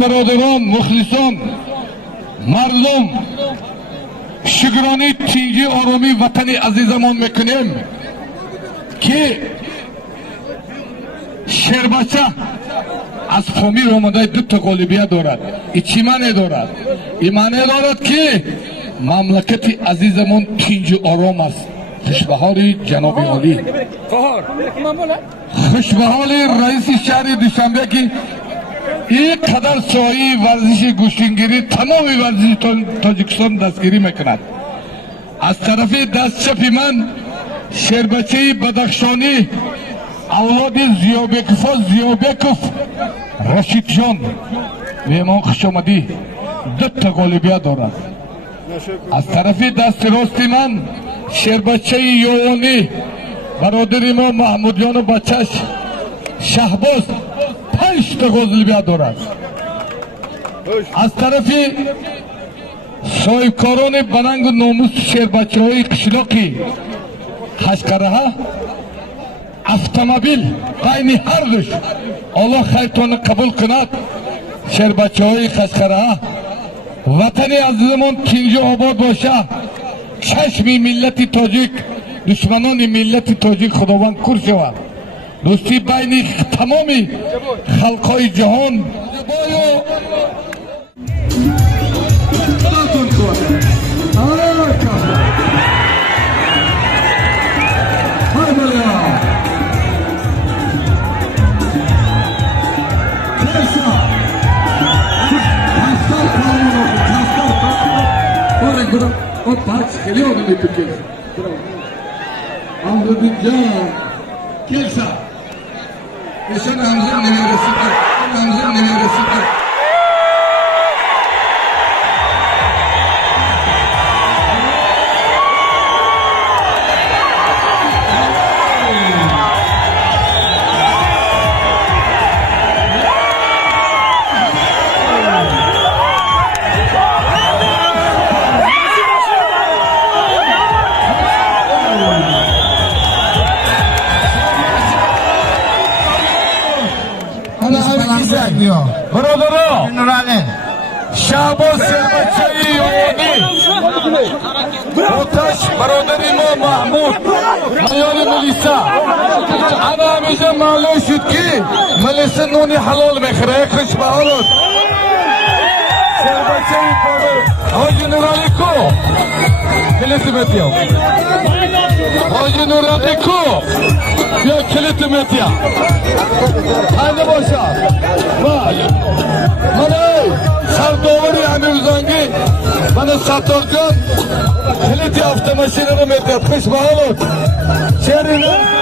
برادران مخلصان مردم شکرانی تینجی آرامی وطن عزیزمان میکنیم که شربچه از فامیل آمده دو تا قالبیه دارد. ای چی معنی دارد؟ این معنی دارد که مملکت عزیزمان تینج آرام است. خوشبحال جناب عالی، خوشبحال رئیس شهر دوشنبه که این قدر سایی ورزش گوشتینگیری تمام ورزش تاجیکستان دستگیری میکند. از طرف دست چپ من شربچه بدخشانی اولاد زیابکوف رشید جان مهمان خوش آمدی، دو تا قالبیه دارد. از طرف دست راست من شربچه یوانی برادر ما محمود جان و بچهش شهباز 5 تا قالبیه دارد. از طرف صاحبکاران بننگ و ناموس شربچه های قشلاقی خشکره автомобиль بین هر دوش الله خیرتان قبول کند. شربچه های خشکره وطن عزیزمان تینج آباد باشه، چشم ملت تاجیک دشمنان ملت تاجیک خداوند کور شود، دوستی بین تمام خلقای جهان o parti خیلی آدمی تو کلسا امرودی جان کلسا ایشان همزه نمیرسید برادران شهباز شربچه یوانی آتش برادر ما محمود میان ملیسا انا همیشه معلوم شد که ملیسا نونی حلال میخوره. خوش به حالت شربچه حاجی نورالی کو کلیت میتیا حاجی نورالی کو بیا کلیت میتیا خنده باشا من سرداوری همیروزانگی من ستار جان کلیت هفته ماشین رو میتید. خوش به حالت شهری نه